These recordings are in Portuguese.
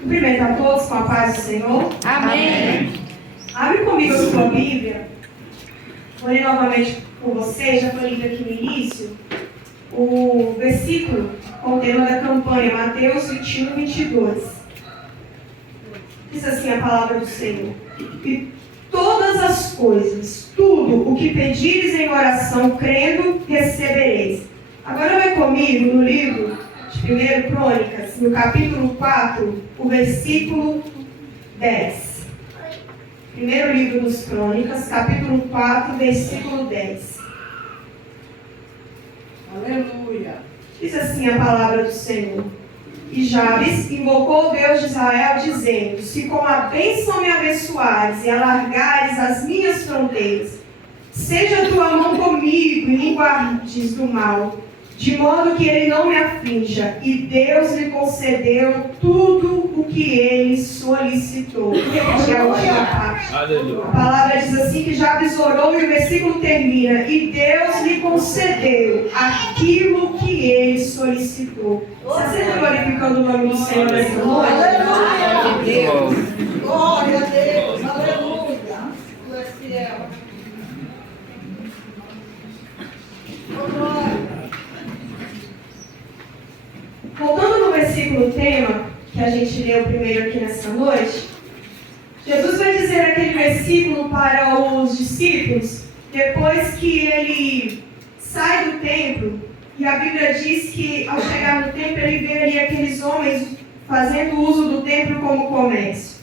Cumprimento a todos com a paz do Senhor. Amém. Abre comigo a sua Bíblia. Vou ler novamente com vocês, já foi lido aqui no início, o versículo com o tema da campanha, Mateus 21, 22. Diz assim a palavra do Senhor: e todas as coisas, tudo o que pedires em oração, crendo, recebereis. Agora vai comigo no livro de 1 Crônicas, no capítulo 4, o versículo 10. Primeiro livro dos Crônicas, capítulo 4, versículo 10. Aleluia. Diz assim a palavra do Senhor: e Jabes invocou o Deus de Israel, dizendo: se com a bênção me abençoares e alargares as minhas fronteiras, seja a tua mão comigo e me guardes do mal, de modo que ele não me aflinja. E Deus lhe concedeu tudo o que ele solicitou. Vou repetir a última parte. Aleluia. A palavra diz assim que Jabes orou e o versículo termina: e Deus lhe concedeu aquilo que ele solicitou. Você está glorificando o nome do Senhor nessa noite? Glória a Deus. Glória a Deus. Aleluia. Tu és fiel. Glória. Voltando no versículo tema, que a gente leu primeiro aqui nessa noite, Jesus vai dizer aquele versículo para os discípulos, depois que ele sai do templo, e a Bíblia diz que ao chegar no templo ele vê ali aqueles homens fazendo uso do templo como comércio.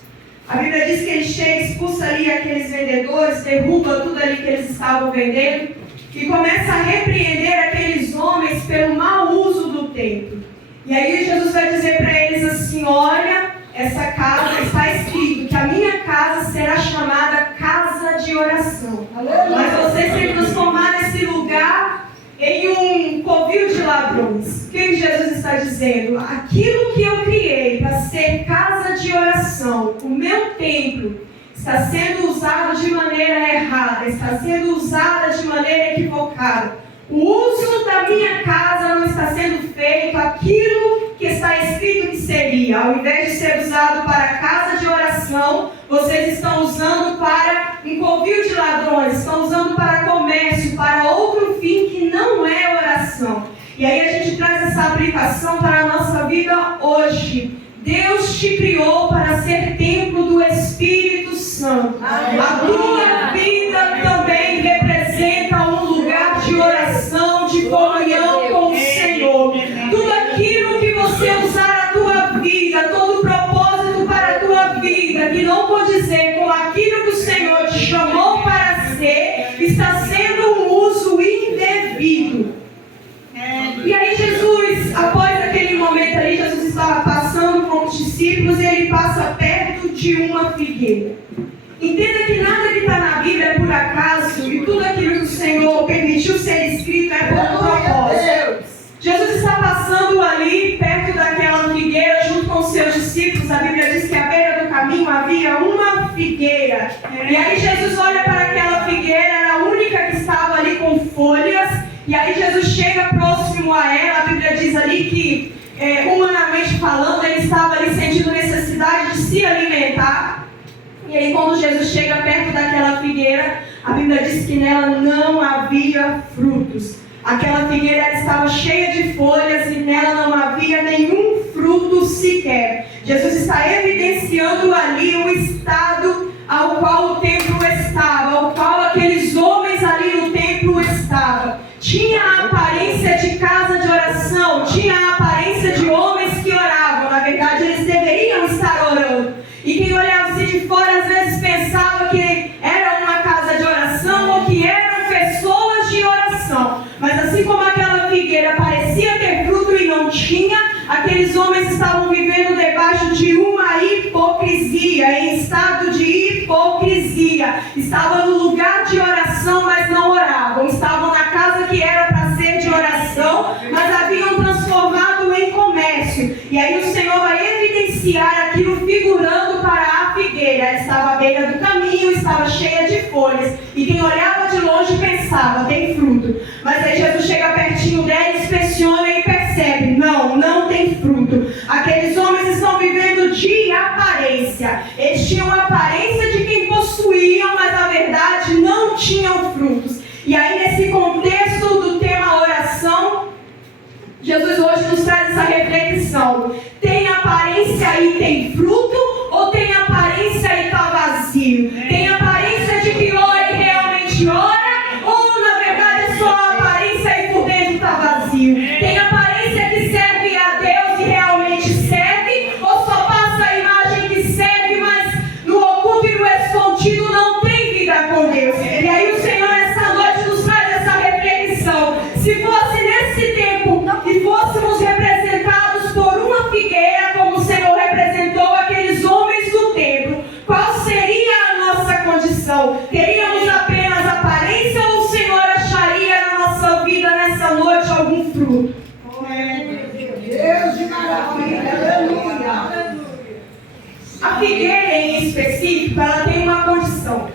A Bíblia diz que ele chega, expulsa ali aqueles vendedores, derruba tudo ali que eles estavam vendendo, e começa a repreender aqueles homens pelo mau uso do templo. E aí Jesus vai dizer para eles assim: olha, essa casa, está escrito que a minha casa será chamada casa de oração. Mas vocês têm transformado esse lugar em um covil de ladrões. O que Jesus está dizendo? Aquilo que eu criei para ser casa de oração, o meu templo, está sendo usado de maneira errada, está sendo usada de maneira equivocada. O uso da minha casa não está sendo feito aquilo que está escrito que seria. Ao invés de ser usado para casa de oração, vocês estão usando para um covil de ladrões, estão usando para comércio, para outro fim que não é oração. E aí a gente traz essa aplicação para a nossa vida hoje. Deus te criou para ser templo do Espírito Santo. A tua vida também representa um lugar de oração, de comunhão com o Senhor. Tudo aquilo que você usar a tua vida, todo o propósito para a tua vida, que não condizer com aquilo que o Senhor te chamou para ser, está sendo um uso indevido. E aí Jesus, após aquele momento ali, Jesus estava passando com os discípulos e ele passa perto de uma figueira. Entenda que nada que está na Bíblia é por acaso, e tudo aquilo que o Senhor permitiu ser escrito é por um propósito. Jesus está passando ali perto daquela figueira junto com os seus discípulos. A Bíblia diz que à beira do caminho havia uma figueira. E aí Jesus olha para aquela figueira, era a única que estava ali com folhas. E aí Jesus chega próximo a ela. A Bíblia diz ali que, humanamente falando, ele estava ali sentindo necessidade de se alimentar. E aí quando Jesus chega perto daquela figueira, a Bíblia diz que nela não havia frutos. Aquela figueira estava cheia de folhas e nela não havia nenhum fruto sequer. Jesus está evidenciando ali o estado ao qual o templo estava, ao qual aqueles homens ali no templo estavam. Tinha a aparência de casa de oração, tinha a aparência de homens que oravam. Na verdade, eles deveriam estar orando. E quem olhava assim de fora, às vezes pensava que era uma casa de oração ou que eram pessoas de oração. Mas assim como aquela figueira parecia ter fruto e não tinha, aqueles homens estavam vivendo debaixo de uma hipocrisia, em estado de hipocrisia. Estavam no lugar de oração, mas não oravam. Estavam na casa que era para ser de oração, mas haviam transformado em comércio. E aí o Senhor vai evidenciar aquilo figurando para a figueira. Ela estava à beira do caminho, estava cheia de folhas. E quem olhava de longe pensava, tem fruto. Mas aí Jesus chega pertinho dela, inspeciona e percebe, não Jesus hoje nos traz essa reflexão. Tem aparência e tem fruto? Ou tem aparência e está vazio? Tem aparência de que ora e realmente ora? Ou na verdade é só aparência e por dentro está vazio? Tem aparência que serve a Deus e realmente serve? Ou só passa a imagem que serve, mas no oculto e no escondido não tem vida com Deus? E aí o Senhor essa noite nos traz essa reflexão. Se fosse nesse tempo e fôssemos representados por uma figueira, como o Senhor representou aqueles homens do templo, qual seria a nossa condição? Teríamos apenas aparência ou o Senhor acharia na nossa vida nessa noite algum fruto? Deus de maravilha, aleluia. A figueira em específico, ela tem uma condição.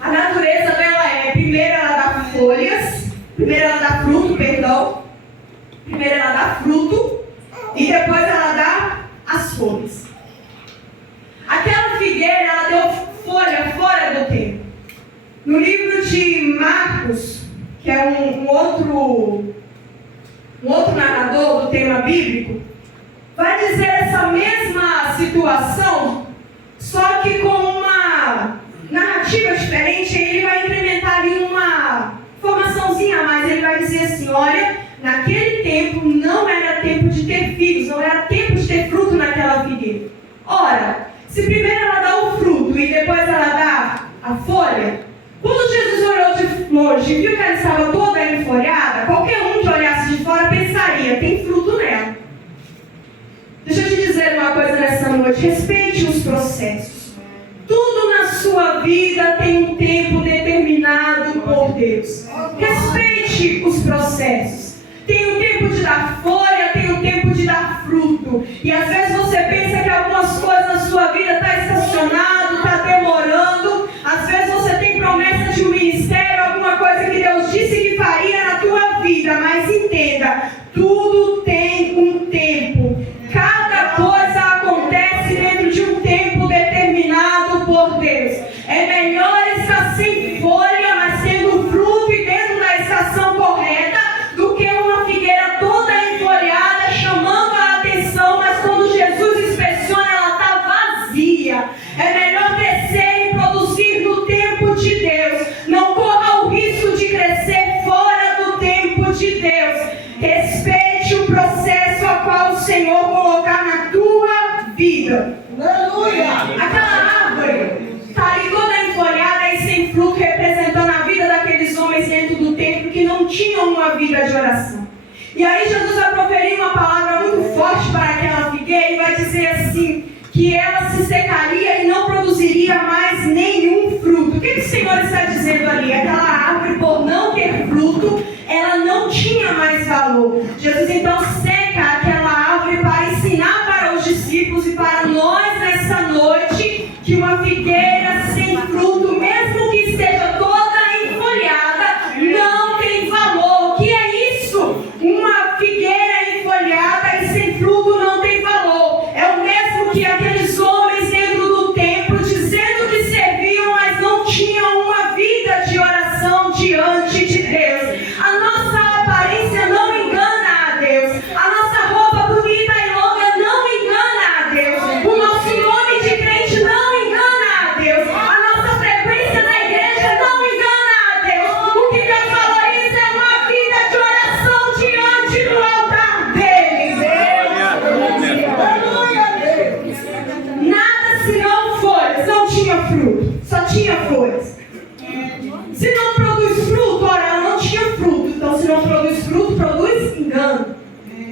A natureza dela é, primeiro ela dá folhas, primeiro ela dá fruto, primeiro ela dá fruto e depois ela dá as folhas. Aquela figueira, ela deu folha fora do tempo. No livro de Marcos, que é um outro narrador do tema bíblico, vai dizer essa mesma situação, só que com uma narrativa diferente. Ele vai incrementar ali uma informaçãozinha a mais. Ele vai dizer assim: olha, naquele tempo não era tempo de ter filhos, não era tempo de ter fruto naquela figueira. Ora, se primeiro ela dá o fruto e depois ela dá a folha, quando Jesus olhou de longe e viu que ela estava toda enfolhada, qualquer um que olhasse de fora pensaria: tem fruto nela. Deixa eu te dizer uma coisa nessa noite: respeite os processos. Tudo na sua vida tem um tempo determinado por Deus. Respeite os processos. Tem um tempo de dar folha, tem um tempo de dar fruto. E às vezes você pensa que algumas coisas na sua vida estão estacionado, está demorando. Às vezes você tem promessa de um ministério, alguma coisa que Deus disse que faria na tua vida. Mas entenda, tudo tem um tempo. Cada coisa acontece dentro de um tempo determinado por Deus. É melhor estar sem folha, mas tendo fruto e dentro da estação correta, do que uma figueira toda enfolhada, chamando a atenção, mas quando Jesus inspeciona, ela está vazia. É melhor crescer e produzir no tempo de Deus. Não corra o risco de crescer fora do tempo de Deus. Respeite o processo a qual o Senhor colocar na tua vida. Aleluia. Aquela árvore está ali toda enfolhada e sem fruto, representando a vida daqueles homens dentro do templo que não tinham uma vida de oração. E aí Jesus vai proferir uma palavra muito forte para aquela figueira e vai dizer assim, que ela se secaria e não produziria mais nenhum fruto. O que o Senhor está dizendo ali? Aquela árvore, por não ter fruto, ela não tinha mais valor. Jesus então seca aquela árvore para ensinar para os discípulos e para nós nessa noite que uma figueira sem fruto, mesmo que esteja toda enfolhada, não tem valor. O que é isso? Uma figueira enfolhada e sem fruto não tem valor. É o mesmo que aqueles homens dentro do templo dizendo que serviam, mas não tinham uma vida de oração diante de Deus. A nossa aparência não engana a Deus. A nossa roupa bonita e longa não engana a Deus. O nosso nome de crente não engana a Deus. A nossa frequência na igreja não engana a Deus. O que Deus valoriza é uma vida de oração diante do altar dele. Nada senão folhas. Não tinha fruto. Só tinha folhas. Se não produz fruto, ora, ela não tinha fruto. Então, se não produz fruto, produz engano.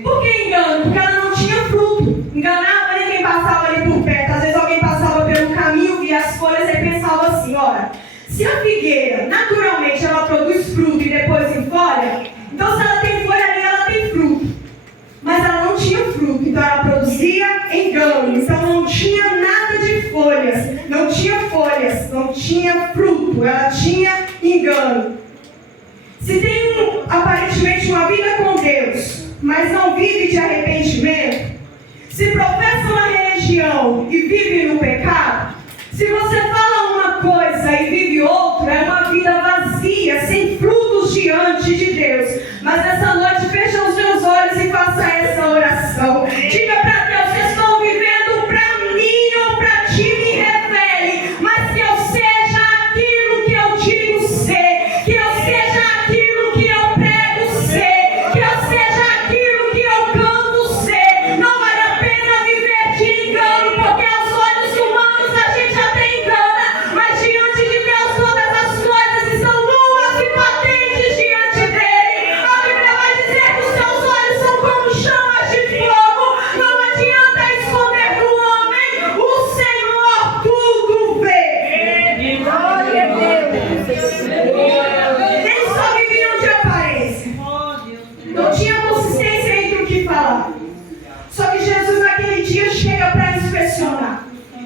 Por que engano? Porque ela não tinha fruto. Enganava ali quem passava ali por perto. Às vezes alguém passava pelo caminho, via as folhas e pensava assim: ora, se a figueira, naturalmente, ela produz fruto e depois enfolha, então se ela tem folha ali, ela tem fruto. Mas ela não tinha fruto, então ela produzia engano. Então não tinha nada de folhas. Não tinha folhas, não tinha fruto. Ela tinha engano. Se tem aparentemente uma vida com Deus, mas não vive de arrependimento, se professa uma religião e vive no pecado, se você fala uma coisa e vive outra, é uma vida vazia, sem frutos diante de Deus. Mas nessa noite fecha os meus olhos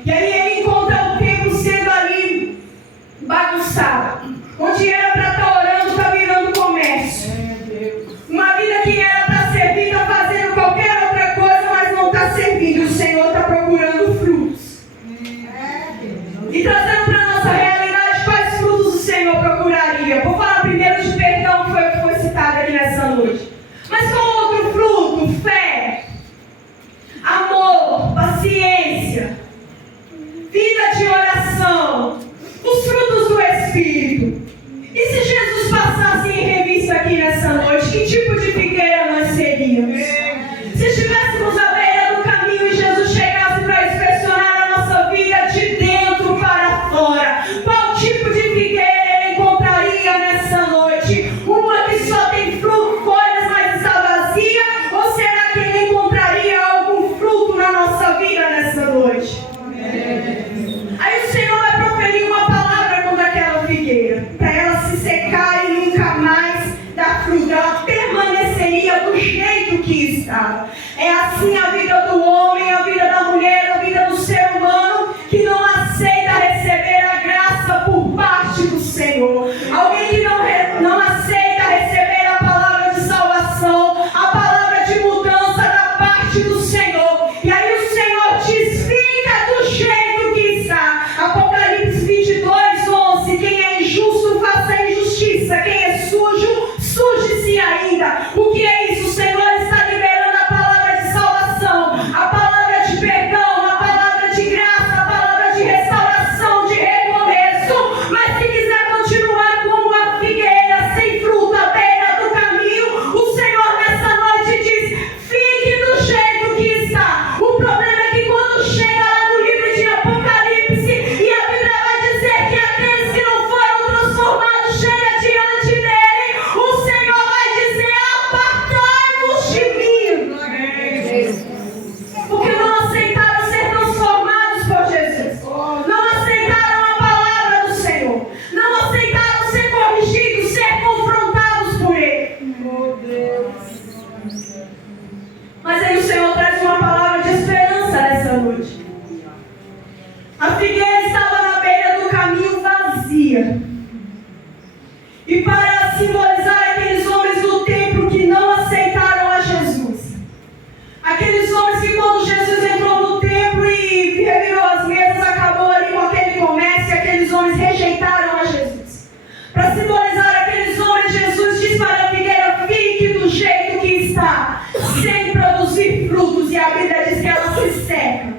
E aí ele encontra o templo sendo ali bagunçado. Onde era para estar orando, está virando comércio. Uma vida que era para servir, está fazendo qualquer outra coisa, mas não está servindo. O Senhor está procurando frutos. E trazendo para a nossa realidade, quais frutos o Senhor procuraria? Vou falar primeiro de perdão, que foi o que foi citado aqui nessa noite. Mas qual outro fruto? Fé, amor, paciência, vida de oração, os frutos do Espírito. E se Jesus passasse em revista aqui nessa noite, que tipo de figueira nós seríamos? Se estivéssemos à beira do caminho e Jesus chegasse para inspecionar a nossa vida de dentro para fora, qual tipo de figueira ele encontraria nessa noite? Uma que só tem fruto, folhas, mas está vazia? Ou será que ele encontraria algum fruto na nossa vida nessa noite? Aí o Senhor vai proferir uma palavra contra aquela figueira, para ela se secar e nunca mais dar fruto. Ela permaneceria do jeito que estava. É assim a vida do homem, a vida da mulher, a vida do ser humano, que não aceita receber a graça por parte do Senhor. Alguém que não aceita receber a palavra de salvação, a palavra de mudança da parte do Senhor. E aí o Senhor diz: fica do jeito que está. Apocalipse 22:11. Quem é injusto, faça injustiça. Quem é sujo, suje-se ainda. O que é isso? O Senhor está liberando a palavra de salvação, a palavra de perdão, a palavra de graça, a palavra de restauração, de recomeço. Mas se quiser continuar como a figueira sem fruto à beira do caminho, o Senhor nessa noite diz: fique do jeito que está. O problema é que quando chega lá no livro de Apocalipse, e a Bíblia vai dizer que aqueles que não foram transformados chegam diante dele, o Senhor vai dizer: apartai-vos de mim. Porque não aceitaram ser transformados por Jesus, não aceitaram a palavra do Senhor, não aceitaram ser corrigidos, ser confrontados por ele. Mas aí o Senhor traz uma palavra de esperança nessa noite. A figueira estava na beira do caminho vazia. E para simbolizar aqueles homens do templo que não aceitaram a Jesus, aqueles homens que quando Jesus entrou no templo e revirou as mesas, acabou ali com aquele comércio, aqueles homens rejeitaram a Jesus. Para simbolizar aqueles homens, Jesus diz para a figueira: fique do jeito que está, sem produzir frutos. E a Bíblia diz que ela se seca.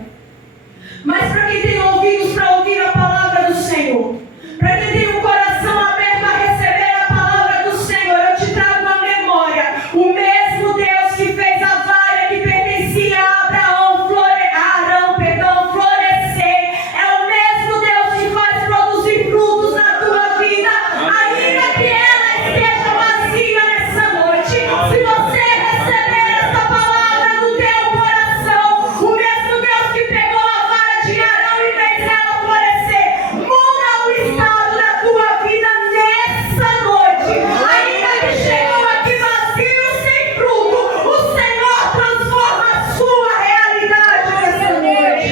Mas para quem tem ouvidos para ouvir a palavra do Senhor, para quem tem um coração aberto a receber a palavra do Senhor, eu te trago à memória o mesmo Deus que fez a vara que pertencia a Arão florescer. É o mesmo Deus que faz produzir frutos na tua vida, ainda que ela esteja vazia nessa noite. Se você receber essa palavra no teu coração, o mesmo Deus que pegou a vara de Arão e fez ela florescer, muda o estado da tua vida nessa noite. Ainda que chegou aqui vazio, sem fruto, o Senhor transforma a sua realidade nessa noite.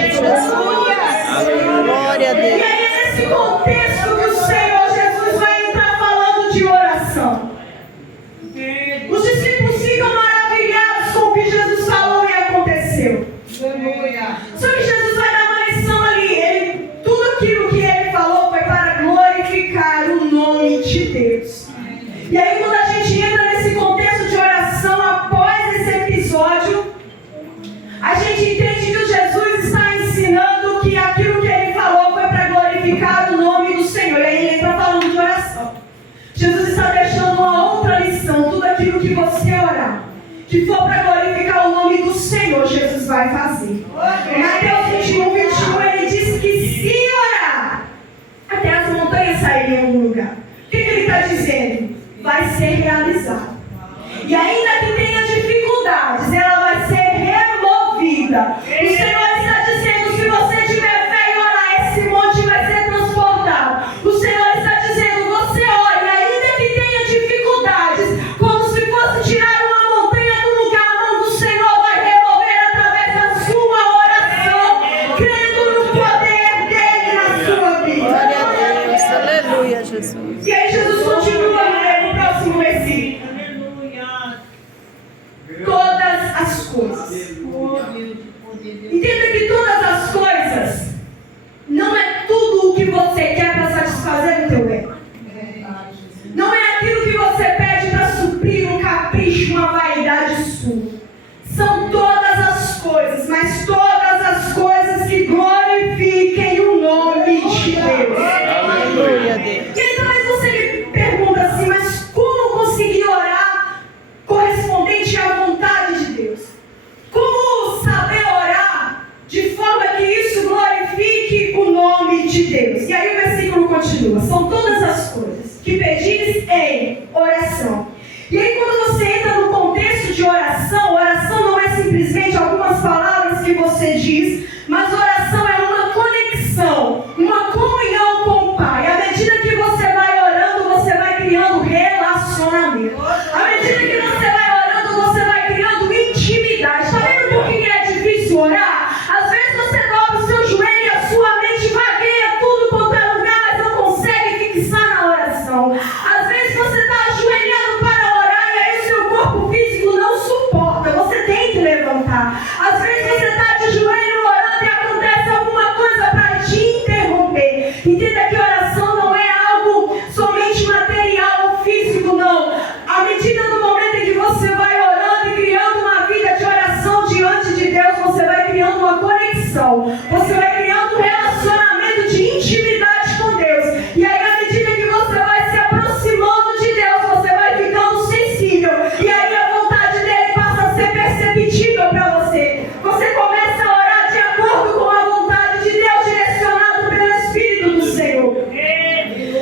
Glória a E Deus. aí é nesse contexto que o Senhor Jesus vai entrar falando de oração. Os discípulos ficam maravilhados com o que Jesus falou e aconteceu. Só que Jesus vai dar uma lição ali. Tudo aquilo que ele falou foi para glorificar o nome de Deus. E aí quando a gente entra nesse contexto de oração após esse episódio, a gente entende que o Jesus está ensinando que aquilo que ele falou foi para glorificar o nome do Senhor. E aí ele está falando de oração. Jesus está deixando uma outra lição. Tudo aquilo que você orar, que for para glorificar o nome do Senhor, Jesus vai fazer. Em Mateus 21:21, ele diz que se orar, até as montanhas sairiam do lugar. O que ele está dizendo? Vai ser realizado. E ainda que tenha dificuldades, ela vai ser removida. O Senhor está dizendo: se você tiver fé em orar, esse monte vai ser transportado. O Senhor está dizendo: você ore, ainda que tenha dificuldades, como se fosse tirar uma montanha do lugar, a mão do Senhor vai remover através da sua oração. as coisas. Entenda que todas as coisas não é tudo o que você quer para satisfazer o teu ego. Não é aquilo que você pede para suprir um capricho, uma vaidade sua. São todas as coisas, mas todas as coisas que glorifiquem o nome de Deus. Aleluia, Deus. E aí talvez você me pergunta assim, mas como conseguir orar correspondente à vontade de Deus? Como saber orar de forma que isso glorifique o nome de Deus? E aí o versículo continua. São todas as coisas que pedis em oração. E aí quando você entra no contexto de oração, oração não é simplesmente algumas palavras que você diz, mas oração é uma conexão, uma comunhão com o Pai. À medida que você vai orando, você vai criando relacionamento. À medida que você vai orando, você vai criando intimidade. Está vendo por que é difícil orar? Às vezes você dobra o seu joelho e a sua mente vagueia tudo quanto é lugar, mas não consegue fixar na oração. Às vezes você está ajoelhado para orar e aí o seu corpo físico não suporta. Você tem que levantar. Às vezes você está de joelho orando e acontece alguma coisa para te interromper. Entenda que oração não é algo somente material ou físico, não. À medida do momento em que você vai orando e criando uma vida de oração diante de Deus, você vai criando uma conexão. Você vai criando um relacionamento de intimidade com Deus. E aí, à medida que você vai se aproximando de Deus, você vai ficando sensível. E aí a vontade dele passa a ser perceptível para você. Você começa a orar de acordo com a vontade de Deus, direcionado pelo Espírito do Senhor.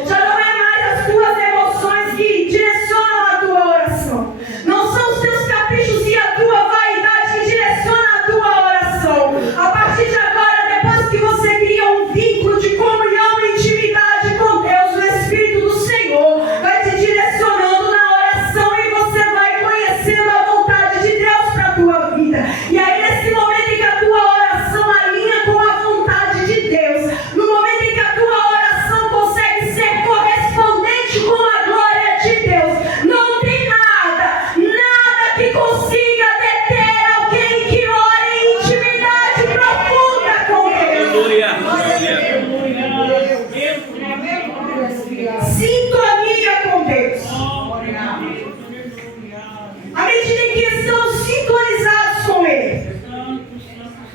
Já não é mais as tuas emoções que direcionam a tua oração. Não são os teus caprichos e a tua vaidade que direcionam a tua oração. A partir de agora, depois que você cria um vínculo de comunhão e intimidade com Deus, o Espírito do Senhor vai te direcionando na oração e você vai conhecendo a vontade de Deus para a tua vida. E aí, nesse momento em que a tua oração alinha com a vontade de Deus, no momento em que a tua oração consegue ser correspondente com a glória de Deus, não tem nada que consiga deter alguém que ora em intimidade profunda com Deus. Sintonia com Deus. À medida em que estamos sintonizados com Ele,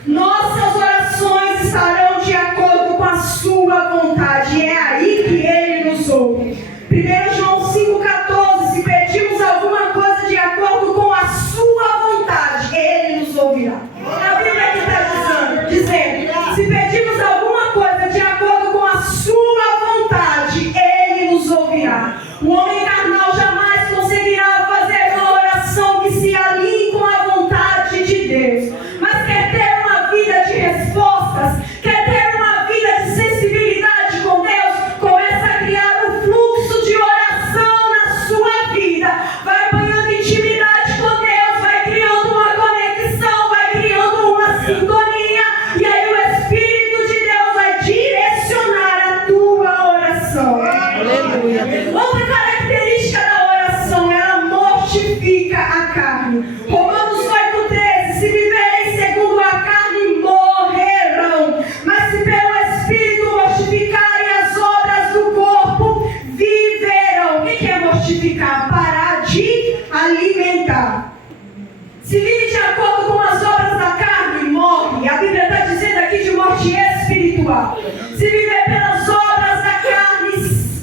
nossas orações estarão de acordo com a sua vontade. E é aí que Ele nos ouve. 1 João 5,14. Se pedimos alguma coisa de acordo com a sua vontade, Ele nos ouvirá. A Bíblia aqui está dizendo, se pedimos alguma coisa de acordo com a sua vontade, Ele nos ouvirá. O homem carnal jamais conseguirá fazer uma oração que se alinhe com a vontade de Deus. Mas quer ter uma vida de respostas, quer ter uma vida de sensibilidade com Deus, começa a criar um fluxo de oração na sua vida. Vai banhando intimidade com Deus, vai criando uma conexão, vai criando uma sintonia. E aí o Espírito de Deus vai direcionar a tua oração. Aleluia, Deus. Outra característica da oração, ela mortifica a carne. Romanos 8,13. Se viverem segundo a carne, morrerão. Mas se pelo Espírito mortificarem as obras do corpo, viverão. O que é mortificar? Parar de alimentar. Se vive de acordo com as obras da carne, morre. A Bíblia está dizendo aqui de morte espiritual. Se viver pelas obras da carne,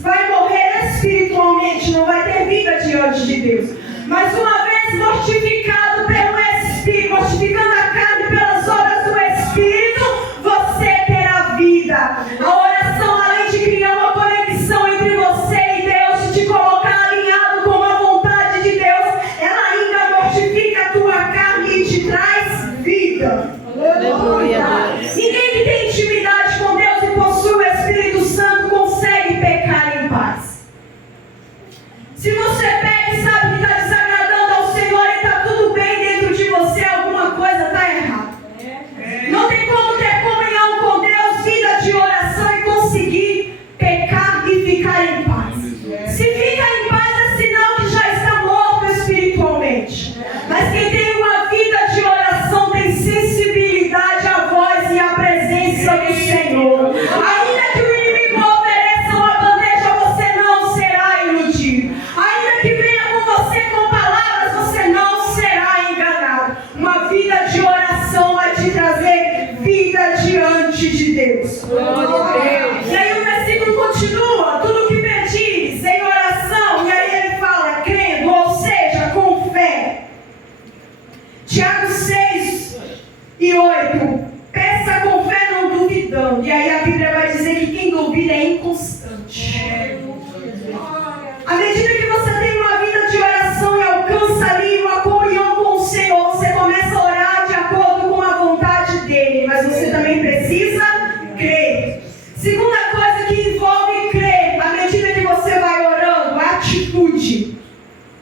vai morrer espiritualmente, não vai ter vida diante de Deus. Mas uma vez mortificado pelo Espírito, mortificando a carne pelas obras do Espírito, você terá vida. A oração, além de criar uma conexão entre você e Deus, de te colocar alinhado com a vontade de Deus, ela ainda mortifica a tua carne e te traz vida. Aleluia, Deus. Ninguém que tem intimidade com Deus e possui o Espírito Santo consegue pecar em paz. Se você pega e sabe que está desagradando ao Senhor e está tudo bem dentro de você, alguma coisa está errada. Não tem como ter comunhão com Deus, vida de oração e conseguir pecar e ficar em paz. Se fica em paz é sinal que já está morto espiritualmente. Mas quem tem uma vida de Glória a Deus. E aí o versículo continua, tudo que pedires em oração, e aí ele fala, crendo, ou seja, com fé. Tiago 6:8, peça com fé não duvidando. E aí a Bíblia vai dizer que quem duvida é inconstante. À medida que você tem uma vida de oração e alcança ali uma comunhão com o Senhor, você começa a orar de acordo com a vontade dEle, mas você também precisa crer. Segunda coisa que envolve crer, à medida que você vai orando, a atitude.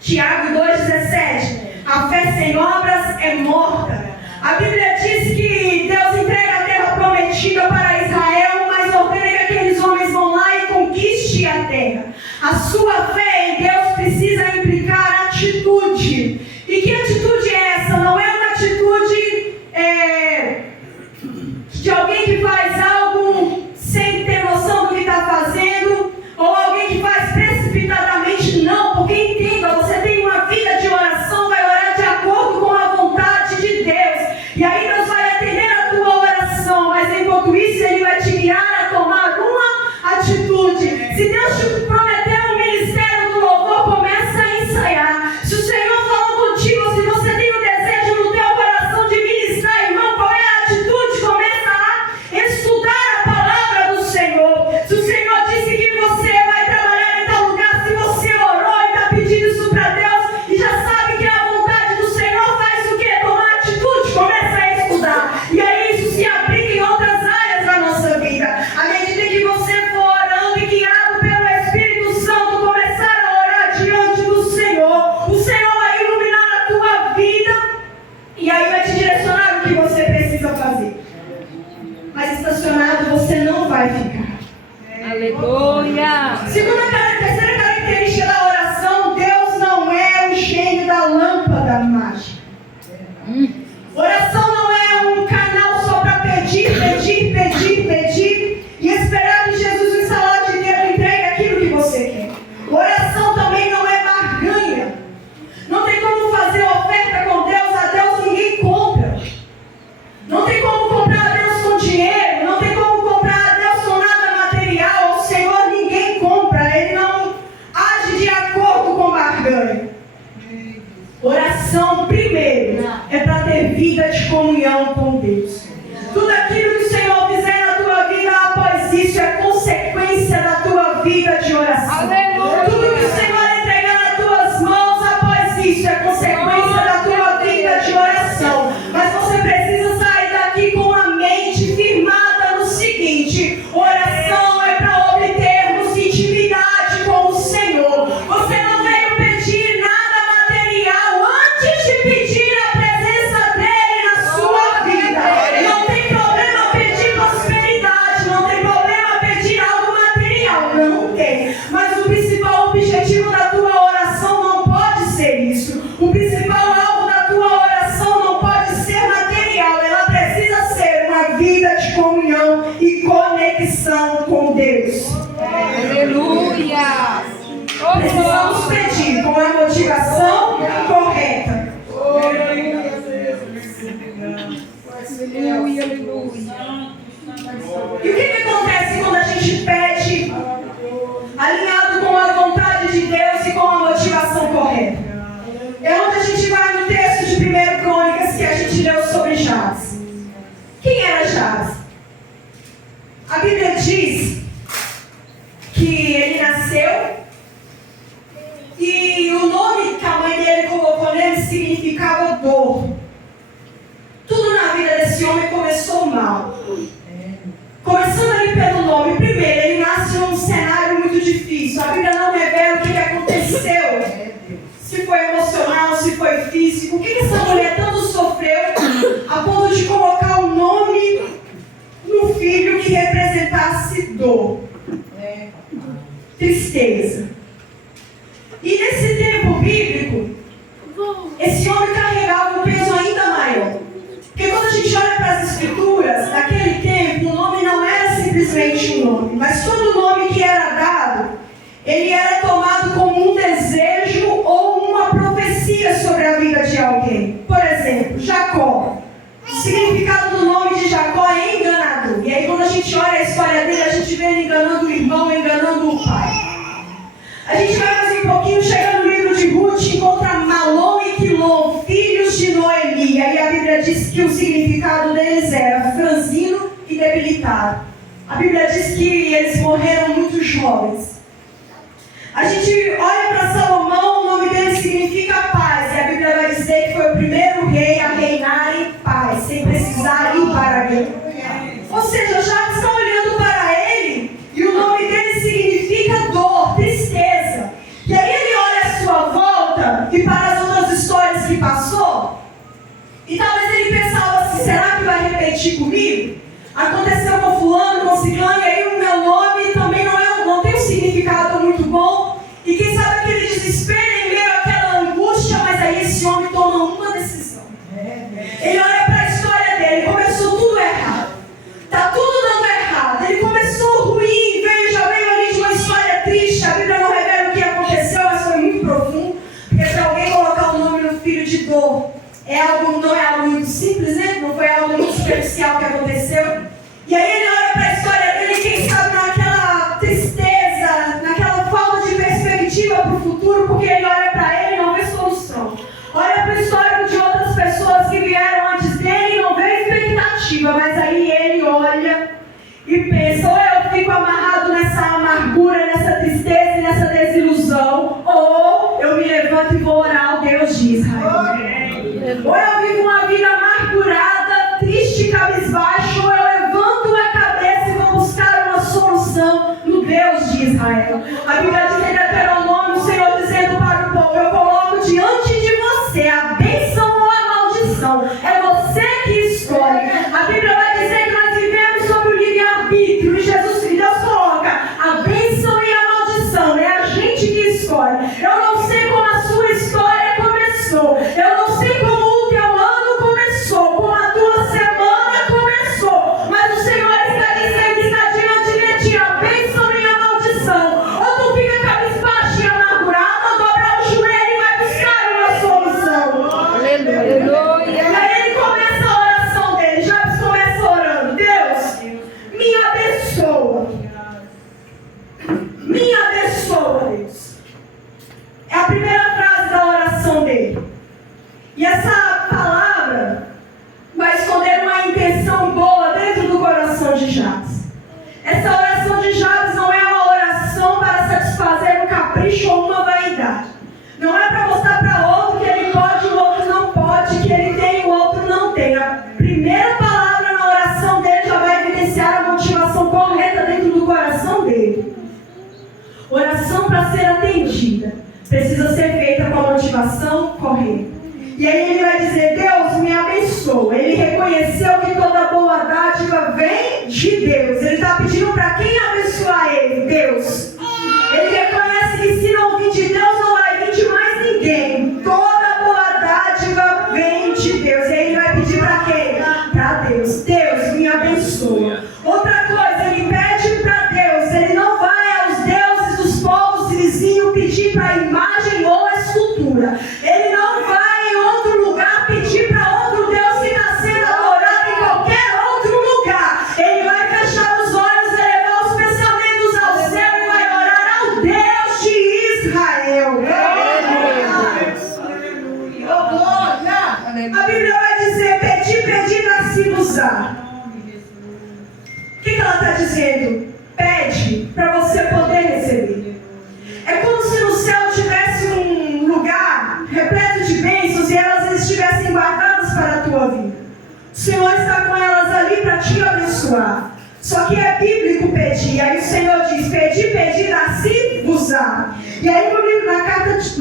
Tiago 2,17, a fé sem obras é morta. A Bíblia diz que Deus entrega a terra prometida para Israel, mas ordena que aqueles homens vão lá e conquistem a terra. A sua fé em Deus precisa implicar atitude. E que atitude é essa? Não é uma atitude de alguém que faz algo sem ter noção do que está fazendo, ou alguém que faz precipitadamente, não, porque entenda, você tem uma vida de oração, vai orar de acordo com a vontade de Deus, e aí Deus vai atender a tua oração, mas enquanto isso Ele vai te guiar a tomar uma atitude. Se Deus te prometeu um ministério do louvor, começa a ensaiar. Se o Senhor falou contigo, se você tem o desejo no teu coração de ministrar, irmão, qual é a atitude? Começa a estudar a palavra do Senhor. Se o Senhor disse que você vai trabalhar em tal lugar, se você orou e está pedindo isso para Deus e já sabe que é a vontade do Senhor, faz o quê? Tomar atitude, começa a estudar. E aí isso se aplica em outras áreas da nossa vida. À medida que você for orando e guiado pelo Espírito Santo, começar a orar diante do Senhor, o Senhor vai iluminar a tua vida e aí vai te direcionar o que você precisa fazer. Mas estacionado você não vai ficar. Aleluia. Terceira característica da oração, Deus não é o gênio da lâmpada mágica. Oração não é um canal só para pedir e esperar que Jesus, em salário de Deus, entregue aquilo que você quer. Oração também não é barganha. Não tem como fazer oferta com Deus, a Deus ninguém compra. Não tem como comprar a Deus com dinheiro, não tem como comprar a Deus com nada material. O Senhor ninguém compra, Ele não age de acordo com barganha. Oração, primeiro, é para ter vida de comunhão com Deus. Tudo aquilo que o Senhor fizer na tua vida após isso é consequência da tua vida de oração. Aleluia. Tudo que o Senhor entregar nas tuas mãos após isso é consequência da tua vida de oração. Mas você precisa sair daqui com a mente firmada no seguinte: oração é para obtermos intimidade com o Senhor. Você não veio pedir nada material antes de pedir a presença dEle na sua vida. Não tem problema pedir prosperidade, não tem problema pedir algo material, não tem. Mas o principal objetivo da tua oração não pode ser isso. O principal alvo da tua oração não pode ser material, ela precisa ser uma vida de comunhão e conexão com Deus. Aleluia. Precisamos pedir com a motivação correta. Aleluia, aleluia. E o que acontece quando a gente pede alinhado com a vontade de Deus e com a motivação correta? É onde a gente vai no texto de 1 Crônicas que a gente leu sobre Jabes. Quem era Jabes? A Bíblia diz que ele nasceu e o nome que a mãe dele colocou nele significava dor. Tudo na vida desse homem começou mal. Começando ali pelo nome. Primeiro, ele nasce num cenário muito difícil. A Bíblia não revela o que aconteceu. Se foi emocional, se foi físico. O que essa mulher tanto sofreu a ponto de colocar o nome no filho que representasse dor, tristeza. E nesse tempo bíblico, esse homem carregava um peso ainda maior. Porque quando a gente olha para as escrituras, naquele tempo, o nome não era simplesmente um nome, mas todo nome que era dado, ele era tomado como um desejo ou uma profecia sobre a vida de alguém. Por exemplo, Jacó. O significado do nome de Jacó é enganador. E aí quando a gente gente olha a história dele, a gente vê ele enganando o irmão, enganando o pai. A gente vai mais um pouquinho, chega no livro de Ruth, encontra Malom e Quilom, filhos de Noemi. Aí a Bíblia diz que o significado deles era franzino e debilitado. A Bíblia diz que eles morreram muito jovens. A gente olha para Salomão, o nome dele significa paz. E a Bíblia vai dizer que foi o primeiro rei a reinar em paz, sem precisar ir para a guerra. Ou seja, já está olhando para ele, e o nome dele significa dor, tristeza. E aí ele olha à sua volta e para as outras histórias que passou, e talvez ele pensava assim, será que vai repetir comigo? Aconteceu com fulano, com ciclano, e aí o meu nome também não tem um significado muito bom. E quem sabe aquele desespero em meio àquela angústia, mas aí esse homem toma uma decisão. Ele olha para a história dele, começou tudo errado. Está tudo dando errado. Ele começou ruim, já veio ali de uma história triste. A Bíblia não revela o que aconteceu, mas foi muito profundo. Porque se alguém colocar o nome no filho de dor, não é algo muito simples, né? Não foi algo muito superficial que aconteceu. E aí ele olha para a história dele, quem sabe naquela tristeza, naquela falta de perspectiva para o futuro, porque ele olha para ele e não vê solução. Olha para o histórico de outras pessoas que vieram antes dele e não vê expectativa, mas aí ele olha e pensa, ou eu fico amarrado nessa amargura, nessa tristeza e nessa desilusão, ou eu me levanto e vou orar ao Deus de Israel. Ou eu vivo uma vida amargurada, triste, cabisbaixo, ou eu levanto a cabeça e vou buscar uma solução no Deus de Israel. A Bíblia diz em Deuteronômio, o Senhor dizendo para o povo, eu coloco diante de você a bênção ou a maldição. É você que escolhe. A Bíblia vai dizer que nós vivemos sob o livre-arbítrio. E Deus coloca a bênção e a maldição. É a gente que escolhe. Eu não sei como a sua história começou. Eu não sei como o teu ano começou. Como a tua semana começou. Mas o Senhor está dizendo que está diante de ti a bênção e a maldição. Ou tu fica cabisbaixo e amargurado, ou dobra o joelho e vai buscar uma solução. Aleluia. E aí ele começa a oração dele. Jabes começa orando. Deus, me abençoa. Me abençoa, Deus. É a primeira frase da oração dele. E essa palavra vai esconder uma intenção boa dentro do coração de Jabes. Essa oração de Jabes não é uma oração para satisfazer um capricho ou uma vaidade. Não é para mostrar para outro que ele pode e o outro não pode, que ele tem e o outro não tem. A primeira palavra na oração dele já vai evidenciar a motivação correta dentro do coração dele. Oração para ser atendida precisa ser feita com a motivação correta. E aí ele vai dizer, Deus me abençoa. Ele reconheceu que toda boa dádiva vem de Deus. Ele está pedindo para quem abençoar ele? Deus. Ele reconhece que se não vir de Deus, não vai vir de mais ninguém. Toda boa dádiva vem de Deus. E aí ele vai pedir para quem? Para Deus. Deus me abençoa. Outra coisa, ele pede para Deus. Ele não vai aos deuses dos povos vizinhos pedir para a imagem ou a escultura. Ele não vai em outro lugar pedir para outro Deus que está sendo adorado em qualquer outro lugar. Ele vai fechar os olhos, elevar os pensamentos ao céu e vai orar ao Deus de Israel. A Bíblia vai dizer, pedi, dar-se-vos-á. O que ela está dizendo? Pede para você poder receber. É como se no céu tivesse um lugar repleto de bênçãos e elas estivessem guardadas para a tua vida. O Senhor está com elas ali para te abençoar. Só que é bíblico pedir. Aí o Senhor diz, pedi, dar-se-vos-á. E aí no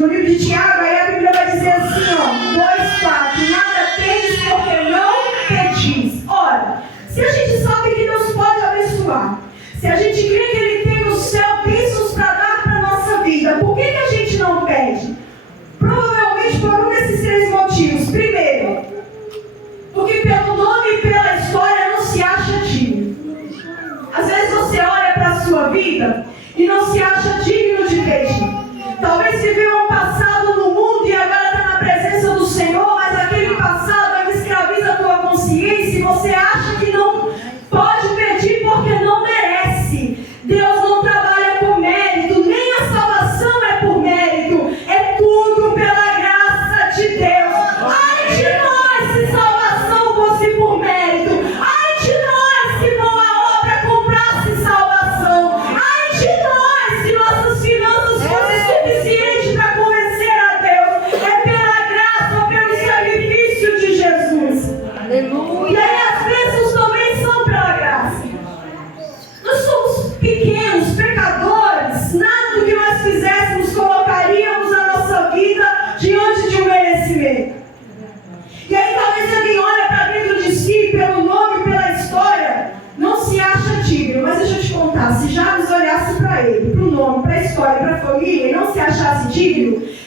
livro de Tiago, aí a Bíblia vai dizer assim, ó, 2:4, nada tendes porque não pedis. Ora, se a gente sabe que Deus pode abençoar, se a gente crê que Ele tem no céu bênçãos para dar para a nossa vida, por que a gente não pede? Provavelmente por um desses 3 motivos. Primeiro, porque pelo nome e pela história não se acha digno. Às vezes você olha para a sua vida e não se acha digno de pedir. Talvez viveu um passado no mundo e agora está na presença do Senhor, mas aquele passado ainda escraviza a tua consciência e você acha que não pode pedir porque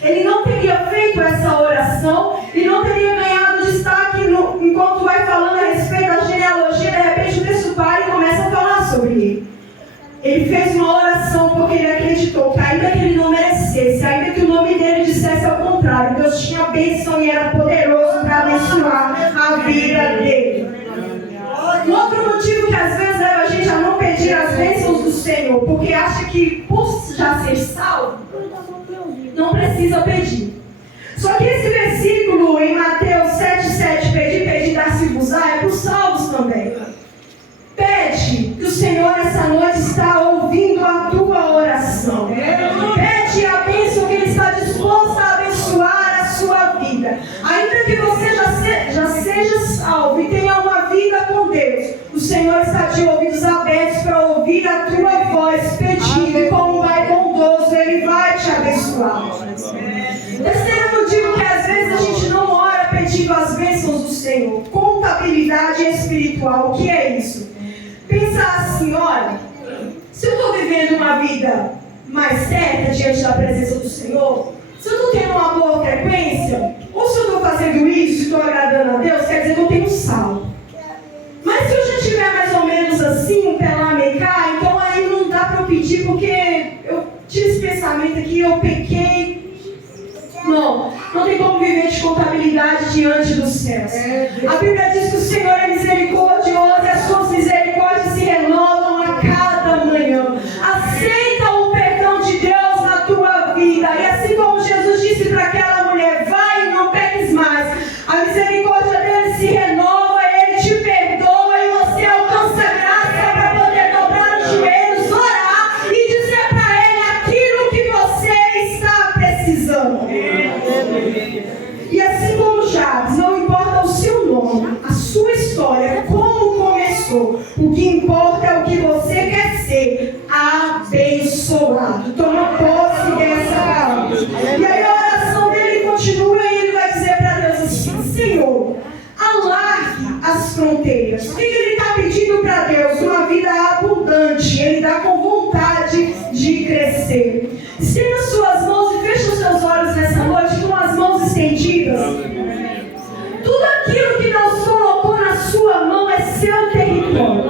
ele não teria feito essa oração e não teria ganhado destaque enquanto vai falando a respeito da genealogia. De repente o texto para e começa a falar sobre ele. Ele fez uma oração porque ele acreditou que ainda que ele não merecesse, ainda que o nome dele dissesse ao contrário, Deus tinha bênção e era poderoso para abençoar a vida dele. Um outro motivo que às vezes leva a gente a não pedir as bênçãos do Senhor, porque acha que por já ser salvo, não precisa pedir. Só que esse versículo em Mateus 7,7, pedir, dar-se-vos-á, é para os salvos também. Pede, que o Senhor essa noite está ouvindo a tua oração. Pede a bênção que Ele está disposto a abençoar a sua vida. Ainda que você já seja salvo e tenha uma vida com Deus, o Senhor está de ouvidos abertos para ouvir a tua voz pedindo, e como um Pai bondoso, Ele vai te abençoar. Terceiro motivo que às vezes a gente não ora pedindo as bênçãos do Senhor: contabilidade espiritual. O que é isso? Pensar assim, olha, se eu estou vivendo uma vida mais certa diante da presença do Senhor, se eu estou tendo uma boa frequência, ou se eu estou fazendo isso e estou agradando a Deus, quer dizer que eu tenho salvo. Mas se eu já estiver mais ou menos assim, pela cá, então aí não dá para eu pedir, porque eu tive esse pensamento aqui, eu pequei. Não tem como viver de contabilidade diante dos céus. A Bíblia diz que o Senhor é misericordioso e as suas misericórdias se renovam a cada manhã. Aceita o perdão de Deus na tua vida. E assim como Jesus disse para aquela mulher: vai e não peques mais. A misericórdia dele se renova, ele te perdoa e você alcança graça para poder dobrar os joelhos, orar e dizer para ele aquilo que você está precisando. E assim como Jabes, não importa o seu nome, a sua história, como começou, o que importa é o que você quer ser: abençoado. Toma posse dessa palavra. E aí a oração dele continua e ele vai dizer para Deus assim: Senhor, alargue as fronteiras. O que ele está pedindo para Deus? Uma vida abundante. Ele dá com vontade de crescer. Estenda suas mãos e feche os seus olhos nessa noite com as mãos estendidas. Tudo aquilo que Deus colocou na sua mão é seu território.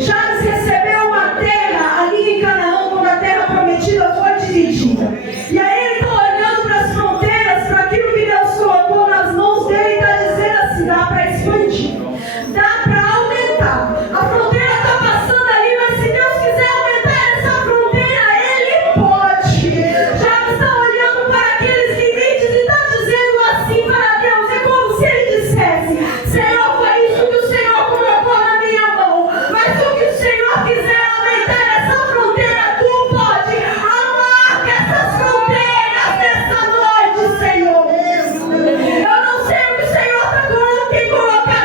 Jabes recebeu uma terra ali em Canaã, quando a terra prometida foi dividida. E aí ele está olhando para as fronteiras, para aquilo que Deus colocou nas mãos dele, e está dizendo assim: dá para expandir, dá para aumentar. A fronteira está passando ali, mas se Deus quiser aumentar essa fronteira, Ele pode. Jabes está olhando para aqueles limites e está dizendo assim para Deus: é como se ele dissesse: Senhor, foi isso que o Senhor colocou na minha mão, mas o que o Senhor quiser aumentar essa fronteira, tu pode. Amarga essas fronteiras nessa noite, Senhor. Eu não sei o que o Senhor tem colocado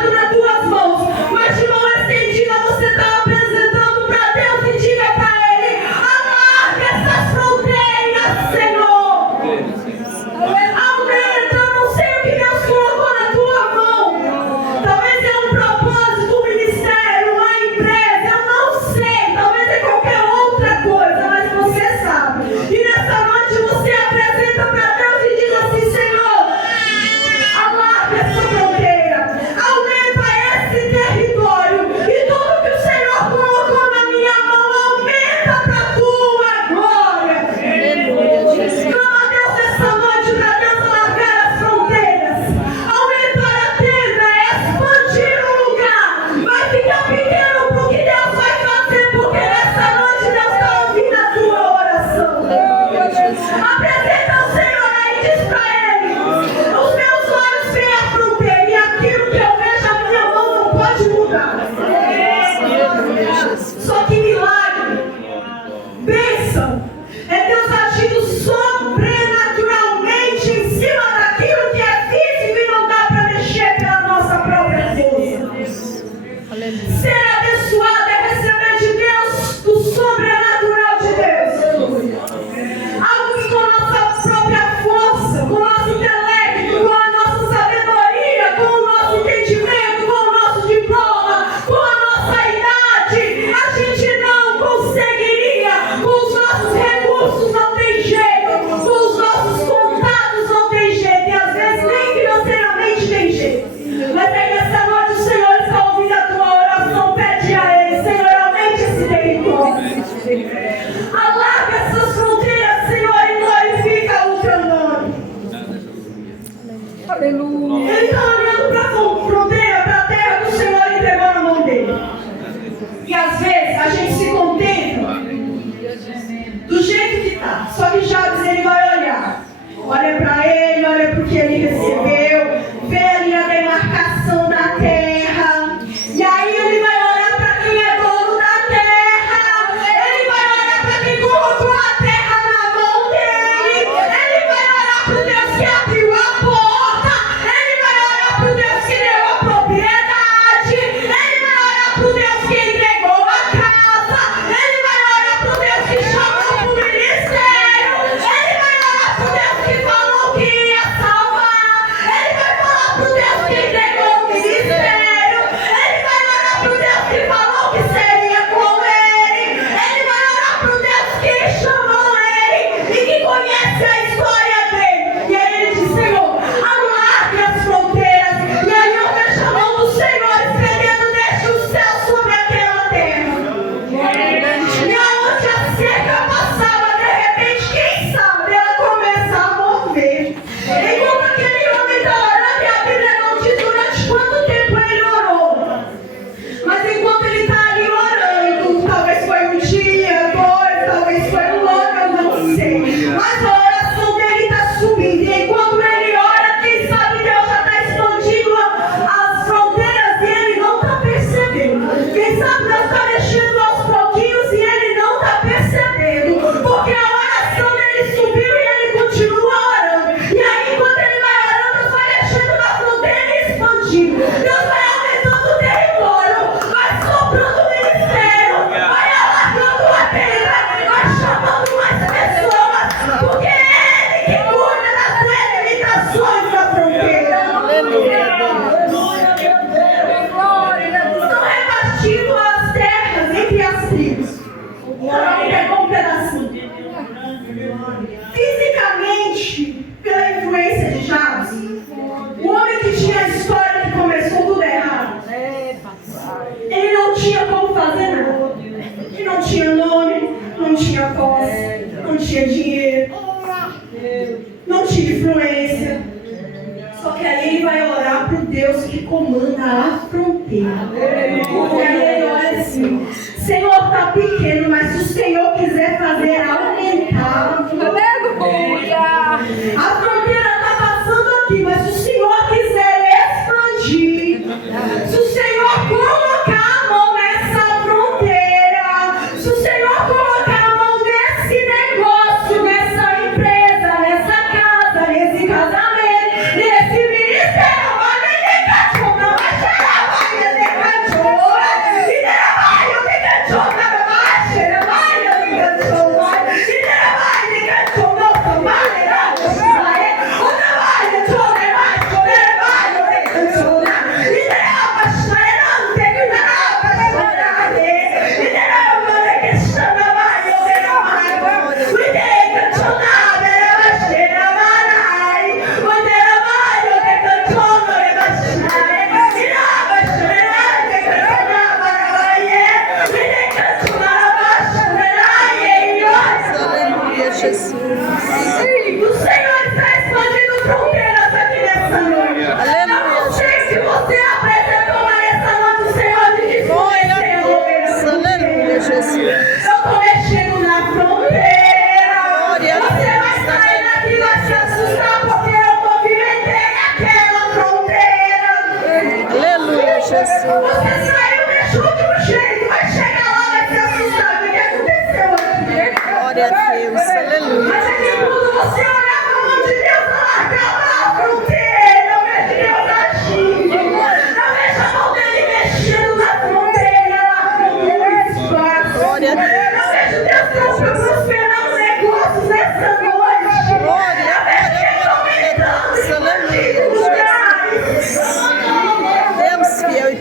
chegando na fronteira. E aí ele olha assim: Senhor, está pequeno, mas se o Senhor quiser fazer aumentar, a fronteira está passando aqui, mas se o Senhor quiser expandir, se o Senhor colocar a mão nessa fronteira, se o Senhor colocar a mão nesse negócio, nessa empresa, nessa casa, nesse casamento, nesse ministério,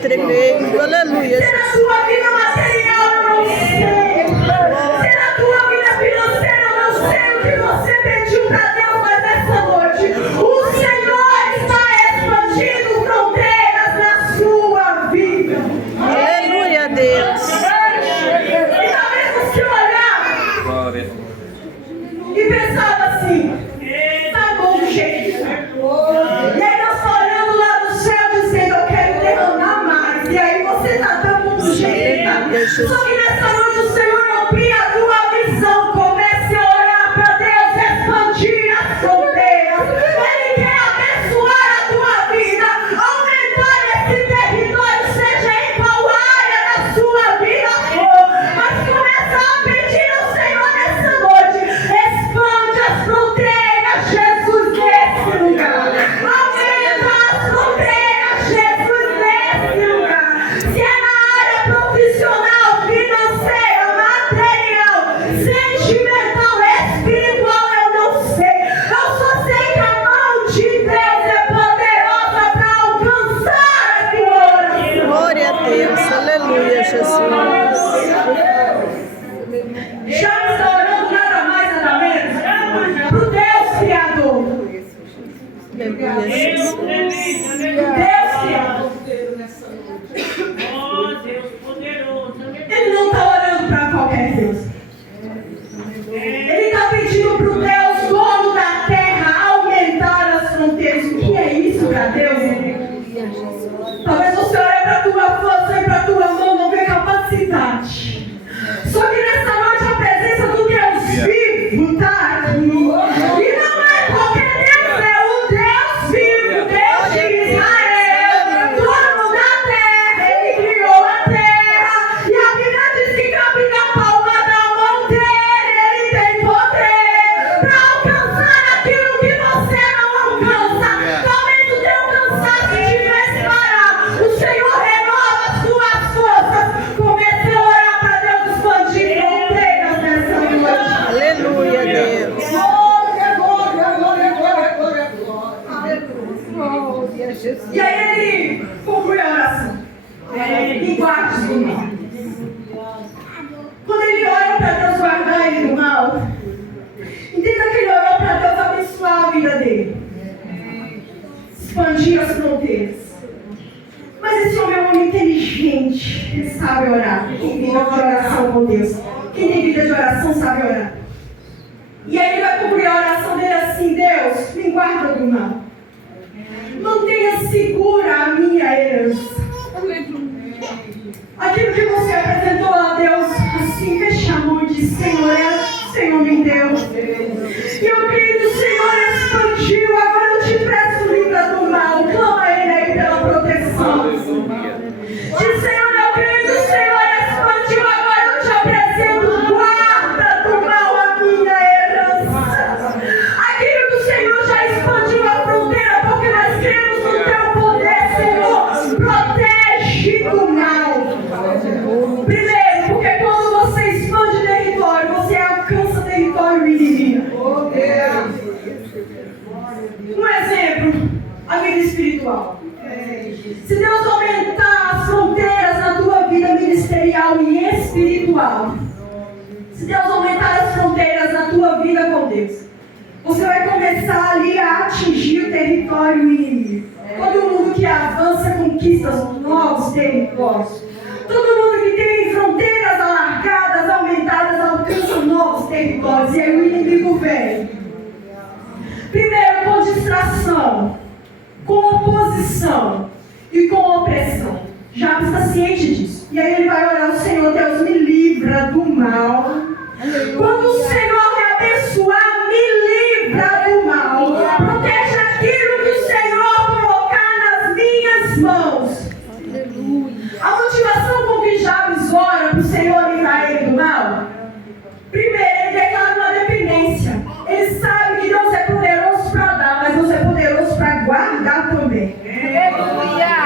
tremendo, aleluia. Se na tua vida material eu não sei, se na tua vida financeira eu não sei o que você pediu para Deus, mas essa noite o Senhor está expandindo fronteiras na sua vida. Aleluia, Deus. E talvez você olhar e pensava assim: tá bom, gente. E aí nós estamos olhando lá do céu dizendo: eu quero derramar mais. E aí você está dando um jeito. Só que nessa noite o Senhor amplia a tua visão. Comece a olhar para Deus, expandir as fronteiras. Ele quer abençoar a tua vida, aumentar esse território, seja em qual área da sua vida for. Mas começa a pedir ao Senhor nessa noite: expande as fronteiras, Jesus, nesse lugar. Aumenta as fronteiras, Jesus, nesse lugar. Se é na área profissional, financeira, material, sentimental, espiritual, eu não sei. Eu só sei que a mão de Deus é poderosa para alcançar a glória. Glória a Deus, aleluia, Jesus. Já está orando nada mais, nada menos para o Deus Criador. Aleluia, Jesus. Deus Criador. Ele não está orando para qualquer Deus. Ele está pedindo para o Deus, dono da terra, aumentar as fronteiras. O que é isso para Deus? Talvez você olhe para a tua força e para a tua mão, não vê capacidade. Só que nessa noite a presença do Deus vivo está aqui. E não é qualquer Deus, é o Deus vivo, Deus de Israel, dono da terra. Ele criou a terra. E a Bíblia diz que cabe na palma da mão dele. Ele tem poder para alcançar aquilo que você não alcança. Talvez o teu cansaço tivesse parado. O Senhor renova as tuas forças. Comece a orar para Deus expandir fronteiras nessa noite. Aleluia, Deus. Glória, glória, glória, glória, glória, glória. E aí ele conclui a oração. E guarda do mal. Quando ele ora para Deus guardar ele do mal, entenda que ele orou para Deus abençoar a vida dele, expandir as fronteiras. Mas esse homem é um homem inteligente, ele sabe orar. Quem tem vida de oração com Deus, quem tem vida de oração sabe orar. E aí ele vai concluir a oração dele assim: Deus, me guarda do mal. Mantenha segura a minha herança. Aquilo que você apresentou a Deus, assim, fecha a mão e diz: Senhor, Senhor me deu. E eu creio que o Senhor expandiu. Agora eu te peço, livra do mal. Clama a Ele aí pela proteção. Diz: Senhor, eu creio que o Senhor expandiu. Agora eu te apresento. Guarda do mal a minha herança. Aquilo que o Senhor já expandiu a fronteira, porque nós cremos no teu poder, Senhor. Protege do mal. Primeiro, porque quando você expande território, você alcança território inimigo. Um exemplo, a vida espiritual. Se Deus aumentar as fronteiras na tua vida ministerial e espiritual, se Deus aumentar as fronteiras na tua vida com Deus, você vai começar ali a atingir o território inimigo. Todo mundo que avança conquista novos territórios. Todo mundo que tem fronteiras alargadas, aumentadas, alcança novos territórios. E aí o inimigo vem. Primeiro com distração, com oposição e com opressão. Já está ciente disso. E aí ele vai orar: o Senhor Deus, me livra do mal. Quando o Senhor me abençoar, me livra do mal. Proteja aquilo que o Senhor colocar nas minhas mãos. A motivação com que Jabes ora para o Senhor livrar ele do mal: primeiro, ele declara uma dependência. Ele sabe que Deus é poderoso para dar, mas Deus é poderoso para guardar também.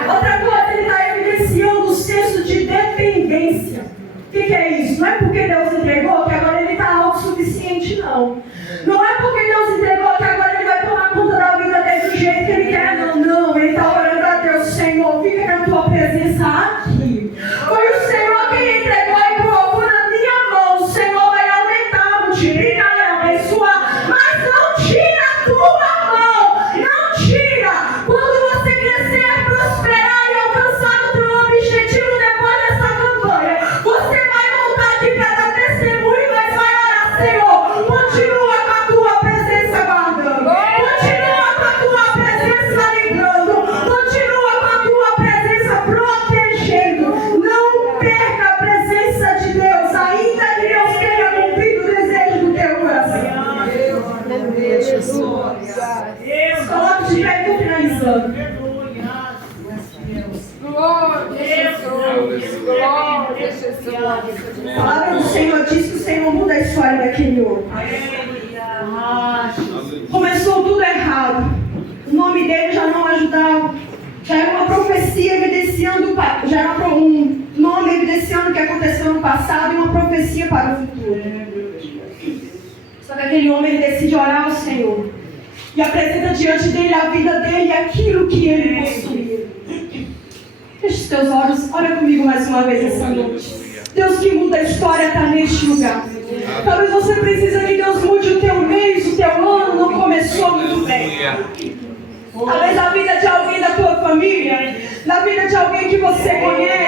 Outra coisa, ele está evidenciando o senso de dependência. O que é isso? Não é porque Deus entregou que agora ele está autossuficiente, não. Não é porque Deus entregou que agora ele vai tomar conta da vida dele do jeito que ele quer, não. Não, ele está orando a Deus: Senhor, fica na tua presença aqui. Foi o Senhor quem entregou e colocou na minha mão. O Senhor vai aumentar, multiplicar e abençoar, mas não tira a tua mão. Não tira. Quando você crescer, prosperar e alcançar o teu objetivo depois dessa campanha, você vai voltar aqui para dar testemunho, mas vai orar: Senhor, continua com a tua presença guardando, continua com a tua presença livrando, continua com a tua presença protegendo. Não perca a presença de Deus, ainda que Deus tenha cumprido o desejo do teu coração. Aleluia, Jesus. Coloque de pé, estou finalizando. A palavra do Senhor diz que o Senhor muda a história daquele homem. Começou tudo errado. O nome dele já não ajudava. Já era uma profecia evidenciando, já era um nome evidenciando o que aconteceu no passado e uma profecia para o futuro. Só que aquele homem, ele decide orar ao Senhor e apresenta diante dele a vida dele e aquilo que ele possuía. Feche os teus olhos, ora comigo mais uma vez essa noite. Deus que muda a história está neste lugar. Talvez você precise que Deus mude o teu mês, o teu ano não começou muito bem. Talvez a vida de alguém da tua família, na vida de alguém que você conhece,